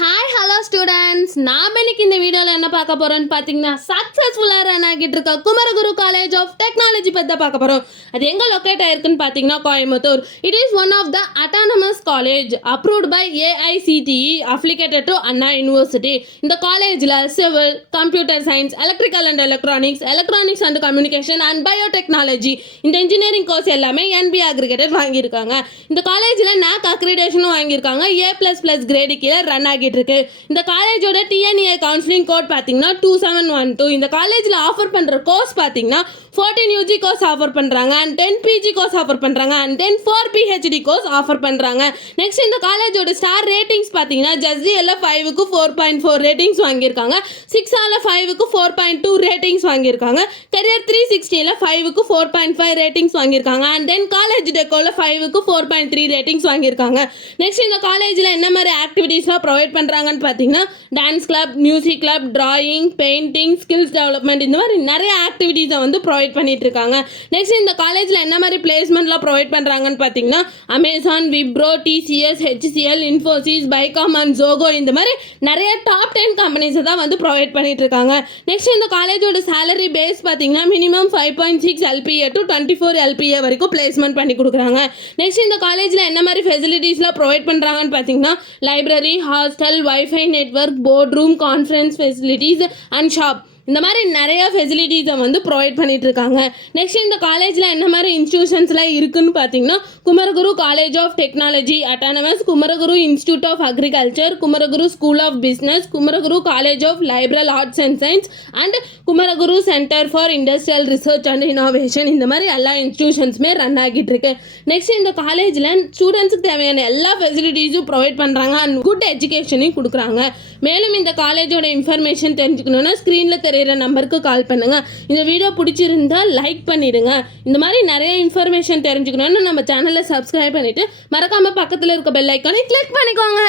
Hi hello students, நாம் இன்னைக்கு இந்த வீடியோவில் என்ன பார்க்க போகிறோம்னு பார்த்தீங்கன்னா சக்ஸஸ்ஃபுல்லாக ரன் ஆகிட்டு இருக்க குமரகுரு காலேஜ் ஆஃப் டெக்னாலஜி பற்றி பார்க்க போகிறோம். அது எங்கே லொக்கேட் ஆயிருக்குன்னு பார்த்தீங்கன்னா Coimbatore. It is one of the autonomous college approved by AICTE affiliated to Anna university. இந்த காலேஜில் civil, computer science, electrical and electronics and communication and biotechnology இந்த இன்ஜினியரிங் கோர்ஸ் எல்லாமே என்பி அக்ரிகேட்டட் வாங்கியிருக்காங்க. இந்த காலேஜில் NAC அக்ரிடேஷனும் வாங்கியிருக்காங்க. A++ கிரேடு கீழே ரன் ஆகி இருக்கு. இந்த காலேஜோட டிஎன்ஏ கவுன்சிலிங் கோட் பார்த்தீங்கன்னா 2712. இந்த காலேஜில் ஆஃபர் பண்ணுற கோர்ஸ் பார்த்தீங்கன்னா 14 UG கோர்ஸ் ஆஃபர் பண்ணுறாங்க அண்ட் 10 PG கோர்ஸ் ஆஃபர் பண்ணுறாங்க அண்ட் 4 PhD கோர்ஸ் ஆஃபர் பண்ணுறாங்க. நெக்ஸ்ட் இந்த காலேஜோட ஸ்டார் ரேட்டிங்ஸ் பார்த்தீங்கன்னா ஜஸ்டிஎல்ல 5க்கு 4.4 ரேட்டிங்ஸ் வாங்கியிருக்காங்க. 6ஆல 5க்கு 4.2 ரேட்டிங்ஸ் வாங்கியிருக்காங்க. கரியர் 360ல 5க்கு 4.5 ரேட்டிங்ஸ் வாங்கியிருக்காங்க அண்ட் காலேஜ் டெக்கோல 5க்கு 4.3 ரேட்டிங்ஸ் வாங்கியிருக்காங்க. நெக்ஸ்ட் இந்த காலேஜில் என்ன மாதிரி ஆக்டிவிட்டீஸ்லாம் ப்ரொவைட் பண்ணுறாங்கன்னு பார்த்தீங்கன்னா dance club, music club, drawing, painting, skills development இந்த மாதிரி நிறைய ஆக்டிவிட்டீஸை வந்து ப்ரொவைட் பண்ணிட்டு இருக்காங்க. நெக்ஸ்ட் இந்த காலேஜில் என்ன மாதிரி பிளேஸ்மெண்ட்லாம் ப்ரொவைட் பண்ணுறாங்கன்னு பார்த்தீங்கன்னா Amazon, Wipro, TCS, HCL, Infosys, பைகாம் அண்ட் ஜோகோ இந்த மாதிரி நிறைய டாப் 10 கம்பெனிஸை தான் வந்து ப்ரொவைட் பண்ணிட்டு இருக்காங்க. நெக்ஸ்ட் இந்த காலேஜோட சேலரி பேஸ் பார்த்தீங்கன்னா மினிமம் 5.6 LPA டு 24 LPA வரைக்கும் பிளேஸ்மெண்ட் பண்ணி கொடுக்குறாங்க. நெக்ஸ்ட் இந்த காலேஜில் என்ன மாதிரி ஃபெசிலிட்டிஸ்லாம் ப்ரொவைட் பண்ணுறாங்கன்னு பார்த்தீங்கன்னா library, hostel, wifi network, board room, conference facilities and shop இந்த மாதிரி நிறைய ஃபெசிலிட்டிஸை வந்து ப்ரொவைட் பண்ணிட்டு இருக்காங்க. நெக்ஸ்ட் இந்த காலேஜில் என்ன மாதிரி இன்ஸ்டியூஷன்ஸ்லாம் இருக்குன்னு பார்த்தீங்கன்னா Kumaraguru college of technology autonomous, Kumaraguru institute of agriculture, Kumaraguru school of business, Kumaraguru college of liberal arts and science and Kumaraguru centre for industrial research and innovation இந்த மாதிரி எல்லா இன்ஸ்டியூஷன்ஸுமே ரன் ஆகிட்டு இருக்கு. நெக்ஸ்ட் இந்த காலேஜில் ஸ்டூடெண்ட்ஸுக்கு தேவையான எல்லா ஃபெசிலிட்டிஸும் ப்ரொவைட் பண்ணுறாங்க அண்ட் குட் எஜுகேஷனையும் கொடுக்குறாங்க. மேலும் இந்த காலேஜோட இன்ஃபர்மேஷன் தெரிஞ்சுக்கணுன்னா ஸ்க்ரீனில் தெரியிற நம்பருக்கு கால் பண்ணுங்கள். இந்த வீடியோ பிடிச்சிருந்தால் லைக் பண்ணிடுங்க. இந்த மாதிரி நிறைய இன்ஃபர்மேஷன் தெரிஞ்சுக்கணுன்னு நம்ம சேனலை சப்ஸ்கிரைப் பண்ணிவிட்டு மறக்காமல் பக்கத்தில் இருக்க பெல் ஐக்கானை கிளிக் பண்ணிக்கோங்க.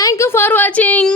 தேங்க்யூ ஃபார் வாட்சிங்.